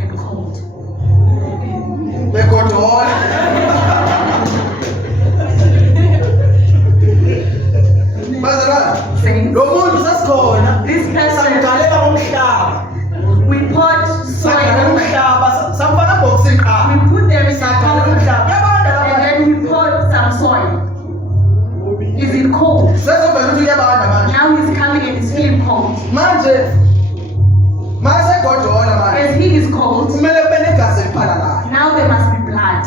and cold. Begodola. Bazalwane. Saying, Lo muntu sasikhona. this person, Samgalela ngomhlaba. we poured soil Samgalela on them. umhlaba. Samfaka boxing car. We put them in Samgalela the umhlaba. Yabona and lapha. then we poured some soil. Is it cold? Sezovela ukuthi uyabanda manje. Now he's coming and he's feeling cold. Manje masegodola manje. As he is cold, Kumele kube negazi eliphalalayo. now there must be blood.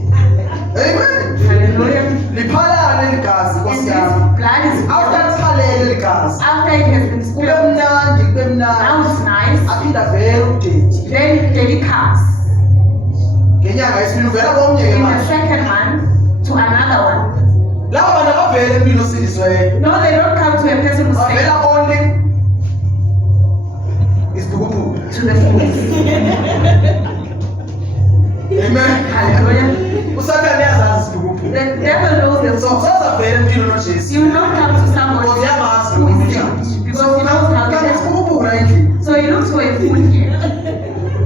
Amen. Hallelujah. Liphalale ligazi And Nkosi this yami. blood is After liphalele ligazi. after it has been Kube spilled. mnandi, kube mnandi. Now it's nice. Aphinda vele udate. Then it comes Ngenyanga yesibili uvela komnye ke in the manje. second month to another one. Laba bantu abavele empilo osindisweyo. No, they don't come to a person who's saved, Bavela only isiphukuphuku. to the fools. Amen. Hallelujah. Usathane uyazazi isiphukuphuku. The devil knows the So soul. sazavela empilo noJesu. You will not come to somebody Because uyamazi who umuntu is njani. saved because he knows how Kanti to isiphukuphuku la endlini. So he looks for a fool here.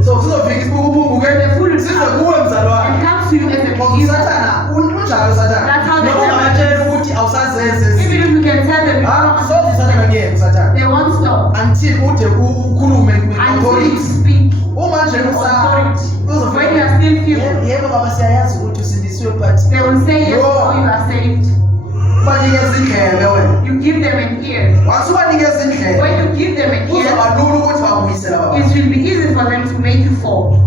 So sizofika isiphukuphuku ke The fool will size come kuwe mzalwane. and comes to you as a Ngoba believer. usathana unjalo usathana. That's how the Noma devil ungabatshela ukuthi awusazenze Even izinto. if you can tell them, Soze usathana ngeke usathana. they won't stop Until ude ukhulume until you authority. speak Uma nje authority. uzofika. When you are still feeble, Yebo baba siyayazi ukuthi usindisiwe but they will say yes, No. no, you are saved. banikeza indlebe wena. You give them an ear. Wasubanikeza indlebe. When you give them an ear, Kuzoba lula ukuthi babuyisela baba. it will be easy for them to make you fall.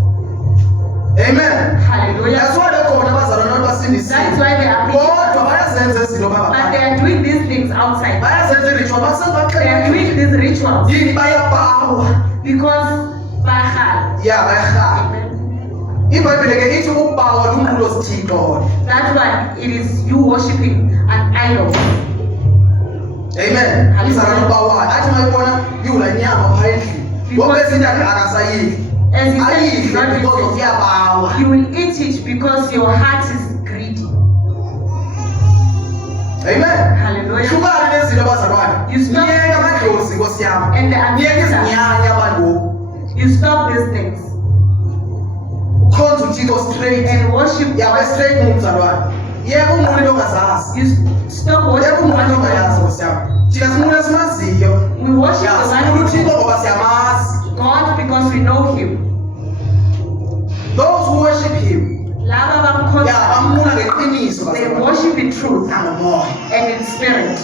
Amen. Hallelujah. Yasuba khona abazalwane basindisiwe. That's why they are Kodwa bayazenza izinto baba. but they are doing these things outside. Bayazenza ritual They are basebaxhela. doing these rituals Yini bayabawa. because bayahal. Ya bayahala. iBhayibheli ke ithi ukubawa lumqulo sithixo. That's why it is you worshiping an idol. Amen. Izalwane ubawayo athi mayibona yula nyama phayendlini ngoba ezinto akasayidli As he said, ayidli not because of yabawa. you will eat it because your heart is greedy. Amen. Hallelujah. Hlukane nezinto abazalwane. You stop- Niyeke amadlozi Nkosi yami. And the Niyeke ancestors. izinyanya abantu. You stop these things Ukhonza uThixo straight. and worship Yabe God. straight ngumzalwane. Yeke umuntu into ongazazi. You stop Yeke worshiping umuntu ongayazi God. Nkosi yami. Thina simuntu esimaziyo. We worship Ya, the sikhulu one uThixo ngoba siyamazi. God because we know Him. Those who worship him, Laba ya bamkhonza. bamnqula ngeqiniso They bazalwane. worship in truth Nangomoya. and in spirit.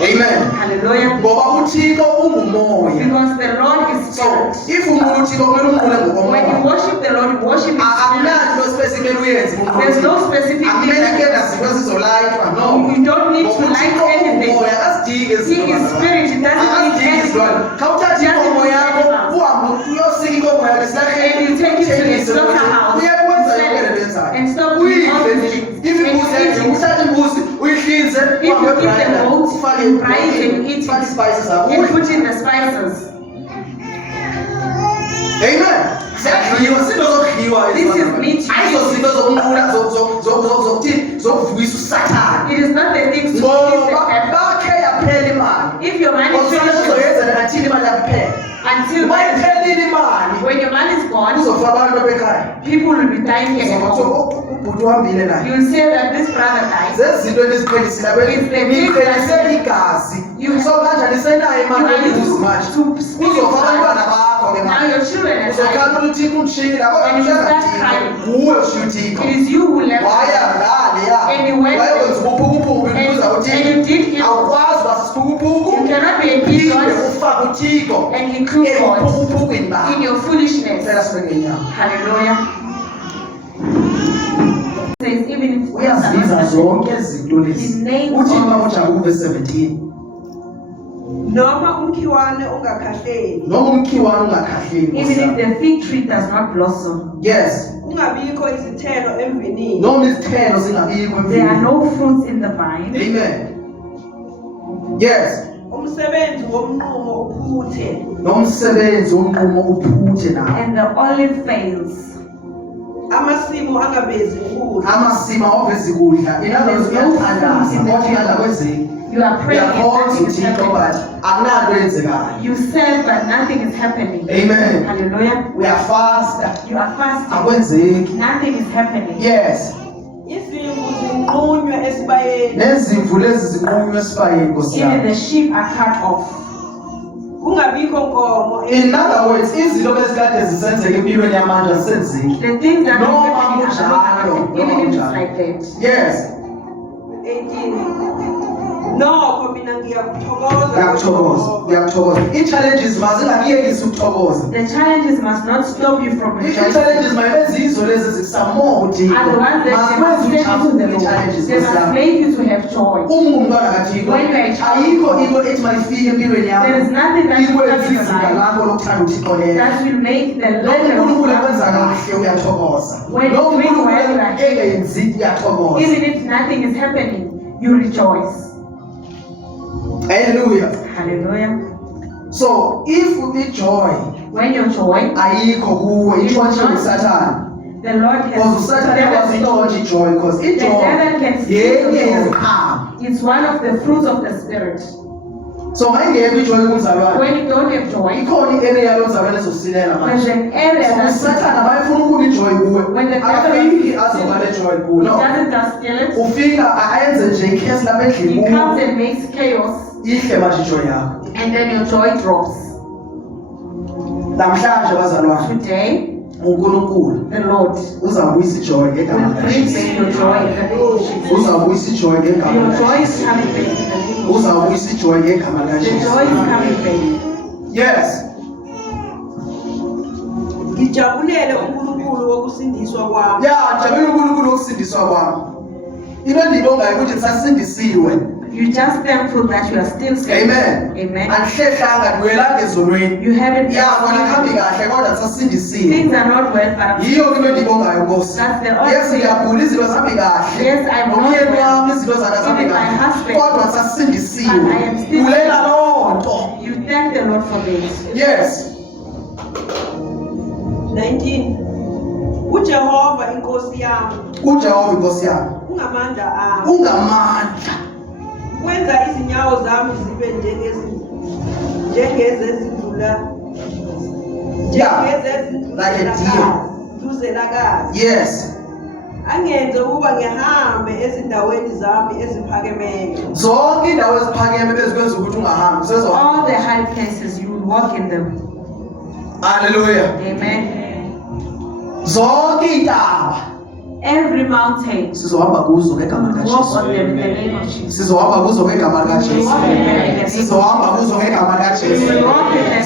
Amen. Hallelujah. Ngoba uThixo ungumoya. Because the Lord is So, spirit. if umuntu uThixo kumele umnqule When you ngokomoya. worship the Lord, you worship in spirit. Akunanto specific uyenze There's no specific akumele thing. kena zinto ezizolayithwa no. You don't need to like anything. Umoya akasidingi He is spirit. It doesn't need akasidingi anything. izilwane. Khawuthathe inkomo yakho uhambe uyosika inkomo yakho And you take it to the slaughterhouse uyakwenza yonke lento yenzayo. and stop doing all Uyidle these nje. things. If And imbuzi yakho eat it. uthathe imbuzi uyihlinze If you uhambe eat the grinder, goat, ufake you fry it and eat ufake it. spices zakho. And put in the spices. Amen. Siyadliwa zinto zokudliwa This is meat. ayizo zinto zokunqula zokuthini zokuvuyisa usathane It is not the things to please the ngoba devil. bakhe yaphela imali If your money okusana finishes kuzoyenza nathini imali yakuphela until uma iphelile imali when your money is gone, kuzofa abantu abekhaya people will be dying here at home. ubhuti uhambile naye You will say that this brother died. zezinto eniziphelisile It's the things niphelisele igazi You- so kanjani senayo You imali are yokuzuza used imali to speak kuzofa abantwana of bakho ke now mali your children are uzokhala dying. ukuthi uthini And you start crying. nguwe ushiyuthixo It is you who left waya us. ngale ya And you went wayekwenza ubuphukuphuku And ibibuza you uthixo did it. awukwazi uba sisiphukuphuku You cannot be a phinde Jesus ufake uthixo and include God ebuphukuphukwini in bakho your foolishness. cela sibeke inyama Hallelujah. Says even if uyazibiza zonke izinto lezi He names uthi all- mamojakuve 17 noma umkhiwane ungakhahleli noma umkhiwane ungakhahleli even if the fig tree does not blossom, yes kungabikho izithelo emvinini noma izithelo zingabikho there are emvinini no fruits in the vine, amen yes umsebenzi womnqumo uphuthe nomsebenzi womnqumo uphuthe nawo and the olive fails, amasimu angavezi ukudla amasima awavezi kudla inazonto uyathandaza kodwa kwenzeki you are praying and uyakhonza nothing is uthixo but happening. akunanto eyenzekayo You serve but nothing is happening. amen Hallelujah. uyafasta You are fasting, akwenzeki nothing is happening. yes izimvu zinqunywe esibayeni nezimvu lezi zinqunywe esibayeni Nkosi Even yami the sheep are cut off. kungabikho nkomo in other words izinto bezikade zisenzeka empilweni yamanje azisenzeki The things that No, are happening are Manjalo. not No, even if it's Manjalo. like that. yes 18 nokho mina ngiyakuthokoza ngiyakuthokoza i-challenges mazingakuyekisi ukuthokoza The challenges must not stop you from rejoicing. i-challenges mayebezizo lezi zikusamoha uthixo Are the ones that they must masikwenze take you to the ujabule Lord. i-challenges They must Nkosi yami. make you to have joy. uma ungumntwana kathixo When you are a child, ayikho into ethi mayifike empilweni There is yakho nothing that will ikwenza come in your izinga life lakho lokuthanda uthixo lelo that will make the lo level unkulunkulu of akwenza God. kahle uyathokoza When lo doing unkulunkulu well, like- engenzi uyathokoza Even if nothing is happening, you rejoice. haleluya Hallelujah. so if i-joy When your joy, ayikho kuwe It's intshontshe not- ngusathane the Lord because has usathane akwazi intshontshe ijoy because The devil ijoy can steal yenye your joy. yeziqhamo It's one of the fruits of the spirit. so mayingekho ijoy kumzalwane When you don't have joy, ikhona i-area yomzalwane ezosilela there's manje an area so that usathane abayifuna ukuba ijoy kuwe When the devil- akafiki azoba nejoy kuwe he no doesn't just steal it. ufika ayenze nje ikhesi lapha He endlini comes kuwe and makes chaos, ihle manje ijoy yakho and then your joy drops. namhlanje bazalwane Today, unkulunkulu the Lord uzawubuyisa ijoy ngegama will bring back your joy in the name of Jesus. uzawubuyisa ijoy ngegama Your joy likaJesu. is coming back in the name of Jesus. uzawubuyisa ijoy ngegama The likaJesu. joy is coming back. yes ngijabulele uNkulunkulu wokusindiswa kwami ya jabula unkulunkulu wokusindiswa kwami into endiyibongayo ukuthi sasindisiwe You're just thankful that you are still saved. Amen. Amen. Andihlehlanga ndiwelanga ezonweni. You haven't Ya kona khambi kahle kodwa sasindisiwe. things are not well, but Yiyo into endibongayo Nkosi. That's the only Yes, thing. ngiyagula izinto zami kahle. Yes, I'm Nomyeni well. wami izinto zakhe zami Even my kahle. husband. Kodwa sasindisiwe. And I am still- Bulela loo nto. you thank the Lord for this. Yes. 19 uJehova inkosi yami uJehova inkosi yami ungamandla ami ungamandla wenza izinyawo zami zibe njengezezindlula like a deer. Luzela-kazi. Yes. Angenze ukuba ngihambe ezindaweni zami eziphakemeyo. Zonke indawo eziphakeme bezikwenza ukuthi ungahambi. All the high places you will walk in them. Hallelujah. Amen. Zonke intaba Every mountain, sizohamba kuzo ngegama walk likaJesu. on them in the name of Jesus. Sizohamba kuzo ngegama likaJesu. Sizohamba kuzo ngegama likaJesu.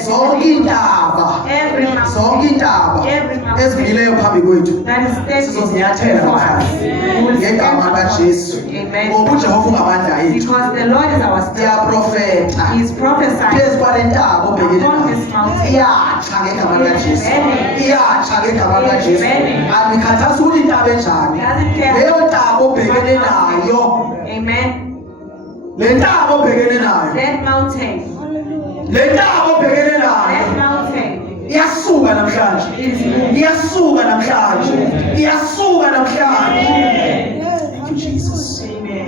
Zonke intaba, Every mountain, zonke intaba every mountain ezimileyo phambi kwethu that is standing sizozinyathela for us. namhlanje We will ngegama stand likaJesu. Amen. Ngoba uJehova ungamandla ethu. Because the Lord is our strength. Ndiyaprofeta He is prophesying phezu kwale ntaba obhekene upon nayo. this mountain. Iyatsha ngegama likaJesu. Amen. Iyatsha ngegama likaJesu. Amen. Andikhathasi ukuthi intaba enjani. Doesn't care. Leyo ntaba obhekene nayo. Amen. Le ntaba obhekene nayo. That mountain, Le ntaba obhekene nayo. that mountain Iyasuka namhlanje. is moving. Iyasuka namhlanje. Iyasuka namhlanje. Thank you Jesus. Amen.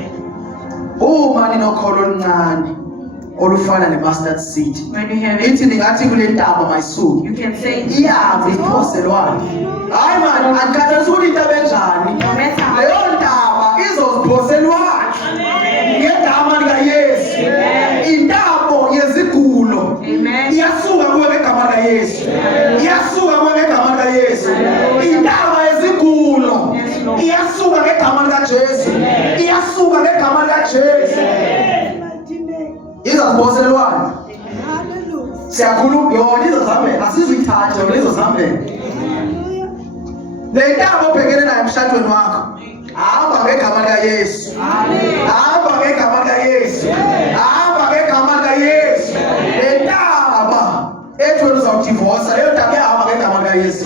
Uma ninokholo oluncane olufana nemustard seed. When you have it, Ithi ningathi kule ntaba mayisuke. you can say, Iyabe iphoselwane. Hayi man, andikhathasi ukuthi intaba enjani. no matter how, Leyo ntaba izoziphoselwane. Ngegama likaYesu. Intabo yezigulo. Amen. Iyasuka kuwe ngegama likaYesu. Iyasuka kuwe ngegama likaYesu. Intaba yezigulo. Iyasuka ngegama likaJesu. Iyasuka ngegama likaJesu. Izaziphoselwane. Siyakhuluma yona izozihambela. Asizuyithatha yona izozihambela. Le ntaba obhekene nayo emshadweni wakho. Hamba ngegama likaYesu. Hamba ngegama likaYesu. Hamba ngegama likaYesu. Le ntaba ethi wena uzawudivorce, leyo ntaba iyahamba ngegama likaYesu.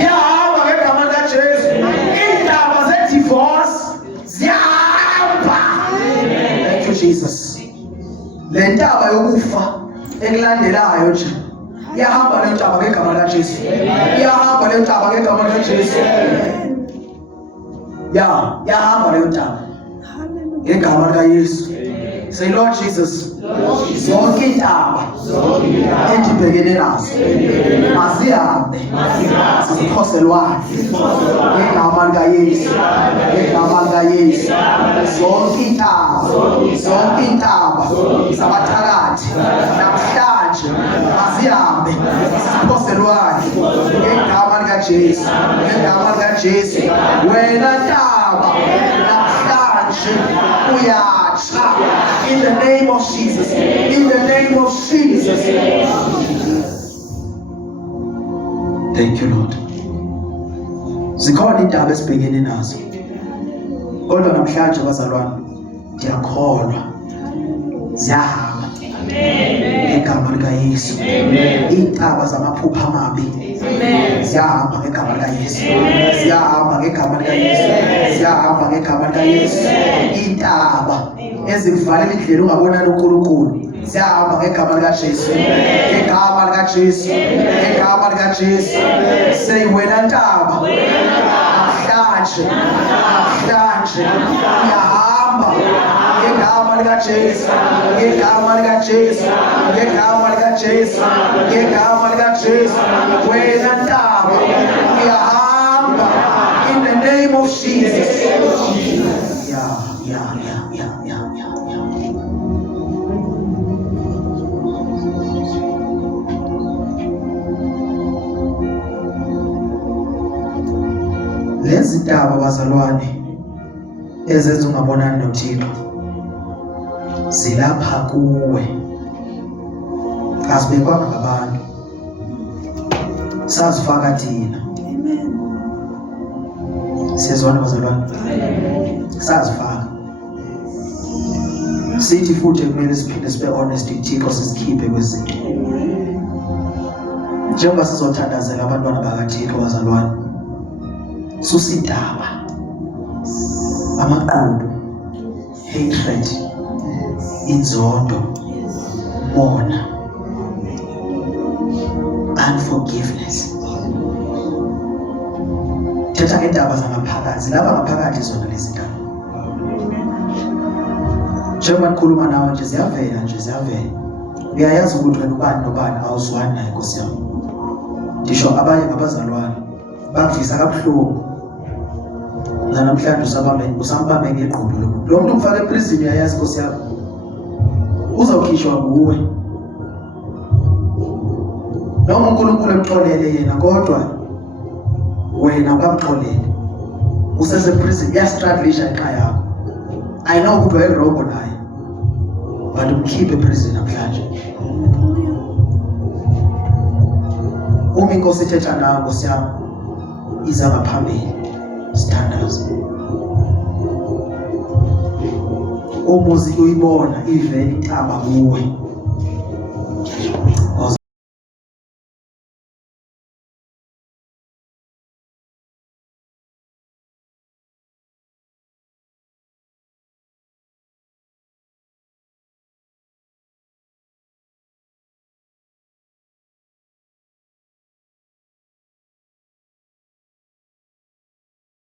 Iyahamba ngegama likaJesu. Iindaba ze-divorce ziyahamba. Thank you Jesus. Le ntaba yokufa ekulandelayo nje iyahamba leyo ntaba ngegama likaJesu. Iyahamba leyo ntaba ngegama likaJesu. Yahamba leyo ntaba ngegama likaYesu. Say Lord Jesus, zonke intaba endibhekene nazo mazihambe ziphoselwane ngegama likaYesu. Ngegama likaYesu. Zonke intaba zabathakathi namhlanje mazihambe ziphoselwane ngegama likaJesu. Ngegama likaJesu. Wena ntaba namhlanje uyatsha in the name of Jesus. In the name of Jesus. Thank you Lord. Zikhona indaba esibhekene nazo. Kodwa namhlanje bazalwane ndiyakholwa ziyahamba. Ngegama likaYesu. Intaba zamaphupha amabi ziyahamba ngegama likaYesu. Ziyahamba ngegama likaYesu. Ziyahamba ngegama likaYesu. Intaba ezivalela indlela ungabonani uNkulunkulu ziyahamba ngegama likaJesu. Ngegama likaJesu. Ngegama likaJesu. Say wena ntaba namhlanje uyahamba ngegama likaJesu. Ngegama likaJesu. Ngegama likaJesu. Ngegama likaJesu. Wena ntaba uyahamba in the name of Jesus. Yeah. Lezi ntaba bazalwane ezenza ungabonani noThixo zilapha kuwe. Azibekwanga ngabantu. Sazifaka thina. Siyazwana bazalwane. Sazifaka. sithi futhi kumele siphinde sibe honest kuThixo sisikhiphe kwezinto njengoba sizothandazela abantwana bakaThixo bazalwane susindaba amaqhubu hatred inzondo mona unforgiveness thetha ngendaba zangaphakathi laba ngaphakathi zona lezi ndaba njengoba nikhuluma nawe nje ziyavela uyayazi ukuthi wena ubani nobani awuzwani naye Nkosi yami ngisho abanye abazalwane bangivisa kabuhlungu namhlanje usambambe ngeqhubu lo muntu umfaka eprison uyayazi Nkosi yami uzawukhishwa nguwe noma uNkulunkulu emxolele yena kodwa wena ukamxolele usese prison yastruggle ekhaya yakho I know ukuthi wayerobho naye but umkhiphe eprison namhlanje uma inkosi ithetha nawe Nkosi yami iza ngaphambili standards umuzi uyibona ivele intaba kuwe